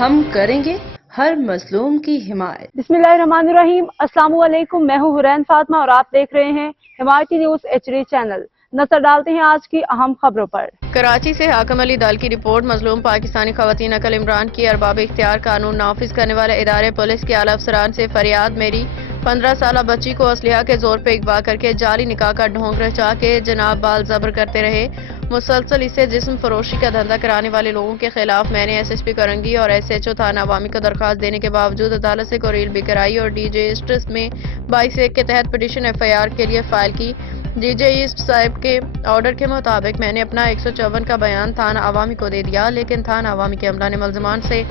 हम करेंगे हर मजलूम की हिमायत। बिस्मिल्लाहिर्रहमानिर्रहीम। अस्सलाम वालेकुम। मैं हूँ हुरैन फातिमा और आप देख रहे हैं हिमायती न्यूज HD चैनल। नजर डालते हैं आज की अहम खबरों पर। कराची से हाकम अली दल की रिपोर्ट। मजलूम पाकिस्तानी खवातीन अकल इमरान की अरबाब इख्तियार कानून नाफिज करने वाले इदारे पुलिस के आला अफसरान से फरियाद। मेरी 15 साल बच्ची को असलिहा के जोर पे अगवा करके जाली निकाह का ढोंग रचा के जनाब बाल जबर करते रहे। मुसलसल इसे जिस्म फरोशी का धंधा कराने वाले लोगों के खिलाफ मैंने SSP करंगी और SHO थाना अवामी को दरखास्त देने के बावजूद अदालत से कुरील भी कराई और DJ ईस्ट में 22(1) के तहत पिटीशन FIR के लिए फाइल की। DJ ईस्ट साहब के ऑर्डर के मुताबिक मैंने अपना 154 का बयान थाना अवामी को दे दिया, लेकिन थाना अवामी के अमला ने मुल्जिमान से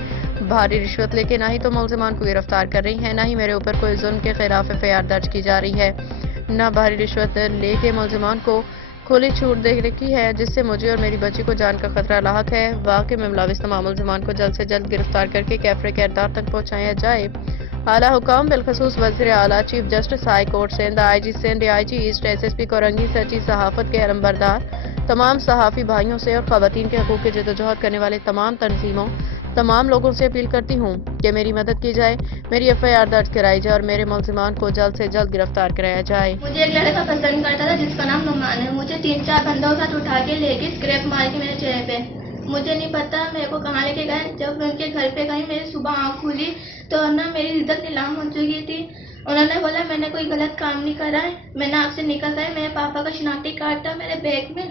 भारी रिश्वत लेके ना ही तो मुल्जिमान को गिरफ्तार कर रही है, ना ही मेरे ऊपर कोई जुल्म के खिलाफ FIR दर्ज की जा रही है, न भारी रिश्वत लेके मुल्जिमान को खुली छूट दे रखी है, जिससे मुझे और मेरी बच्ची को जान का खतरा लाहक है। वाकई में मुलविस तमाम मुल्जिमान को जल्द से जल्द गिरफ्तार करके कैफरे किरदार तक पहुँचाया जाए। आला हुकाम बिलखसूस वज़ीर आला chief justice high court Sindh, IG Sindh, IG east, SSP Korangi, सची सहाफत के अलमबरदार, तमाम सहाफ़ी भाइयों से और ख़वातीन के हकूक़ की जदोजहद करने वाले तमाम तंजीमों, तमाम लोगों से अपील करती हूँ कि मेरी मदद की जाए, मेरी FIR दर्ज कराई जाए और मेरे मुल्जिमान को जल्द से जल्द गिरफ्तार कराया जाए। मुझे एक लड़का पसंद करता था जिसका नाम नुमान है। मुझे 3-4 बंदों के साथ उठा के लेके स्क्रैप मार के मेरे चेहरे पे, मुझे नहीं पता मेरे को कहाँ लेके गए। जब मैं उनके घर पे गई, मेरी सुबह आँख खुली तो ना मेरी इज्जत नीलाम हो चुकी थी। उन्होंने बोला मैंने कोई गलत काम नहीं करा है, मैंने आपसे निकाह किया। मेरे पापा का शनाख्ती कार्ड था मेरे बैग में,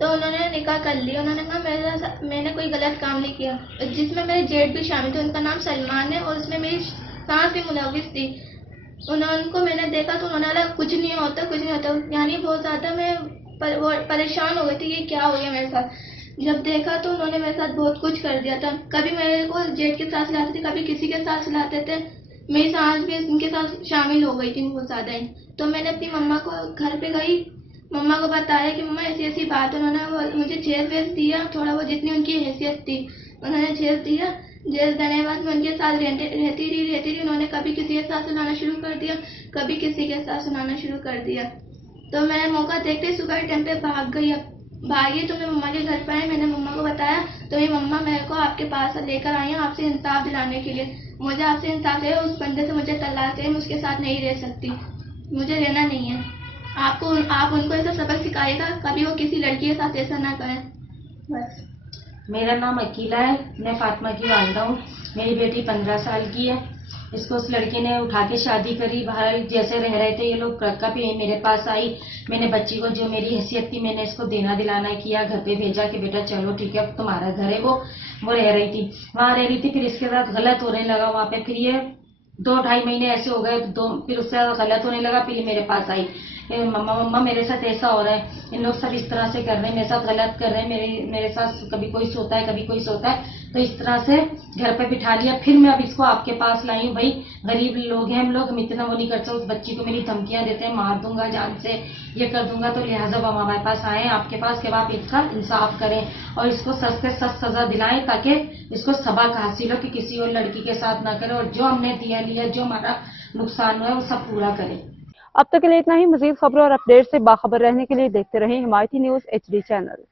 तो उन्होंने निकाह कर लिया। उन्होंने कहा मैंने कोई गलत काम नहीं किया, जिसमें मेरे जेठ भी शामिल थे, उनका नाम सलमान है और उसमें मेरी सास भी मुलविस थी। उनको मैंने देखा तो उन्होंने बोला कुछ नहीं होता, कुछ नहीं होता। यानी बहुत ज़्यादा मैं परेशान हो गई थी कि क्या हो गया मेरे साथ। जब देखा तो उन्होंने मेरे साथ बहुत कुछ कर दिया था। कभी मेरे को जेठ के साथ सिलाते थे, कभी किसी के साथ सिलाते थे। मेरी सास भी उनके साथ शामिल हो गई थी बहुत ज़्यादा ही। तो मैंने अपनी मम्मा को घर पे गई, मम्मा को बताया कि मम्मा ऐसी ऐसी बात। उन्होंने मुझे जेल भेज दिया, थोड़ा वो जितनी उनकी हैसियत थी उन्होंने जेल दिया। जेल देने के बाद मैं उनके साथ रहती रही। उन्होंने कभी किसी के साथ सुनाना शुरू कर दिया, कभी किसी के साथ सुनाना शुरू कर दिया। तो मैं मौका देखते सुबह टाइम पे भागी तो मैं मम्मा के घर पर आई। मैंने मम्मा को बताया तो मेरी मम्मा मेरे को आपके पास लेकर आई हैं आपसे इंसाफ दिलाने के लिए। मुझे आपसे इंसाफ है, उस बंदे से मुझे तलाक है, मैं उसके साथ नहीं रह सकती, मुझे रहना नहीं है। आप उनको ऐसा सबक सिखाएगा, कभी वो किसी लड़की के साथ ऐसा ना करें। बस। मेरा नाम अकीला है, मैं फातिमा की वालिदा हूँ। मेरी बेटी 15 साल की है। इसको उस लड़की ने उठा के शादी करी। बाहर जैसे रह रहे थे ये लोग ट्रक पे मेरे पास आई। मैंने बच्ची को जो मेरी हैसियत थी मैंने इसको देना दिलाना किया, घर पे भेजा कि बेटा चलो ठीक है तुम्हारा घर है। वो रह रही थी, वहाँ रह रही थी। फिर इसके साथ गलत होने लगा वहाँ पे। फिर ये 2-2.5 महीने ऐसे हो गए, फिर उससे गलत होने लगा। फिर ये मेरे पास आई, मम्मा मेरे साथ ऐसा हो रहा है, इन लोग सब इस तरह से कर रहे हैं, मेरे साथ गलत कर रहे हैं, मेरे साथ कभी कोई सोता है कभी कोई सोता है। तो इस तरह से घर पे बिठा लिया। फिर मैं अब इसको आपके पास लाई हूँ। भाई गरीब लोग हैं हम इतना वो नहीं करते। उस बच्ची को मेरी धमकियां देते हैं, मार दूंगा जान से, ये कर दूंगा। तो लिहाजा अब हमारे पास आए हैं आपके पास कि आप इसका इंसाफ करें और इसको सख्त से सख्त सजा दिलाएं ताकि इसको सबक हासिल हो कि किसी और लड़की के साथ ना करे और जो हमने दिया लिया जो हमारा नुकसान हुआ है वो सब पूरा करें। अब तक के लिए इतना ही। मजीद खबरों और अपडेट से बाखबर रहने के लिए देखते रहें हिमायती न्यूज HD चैनल।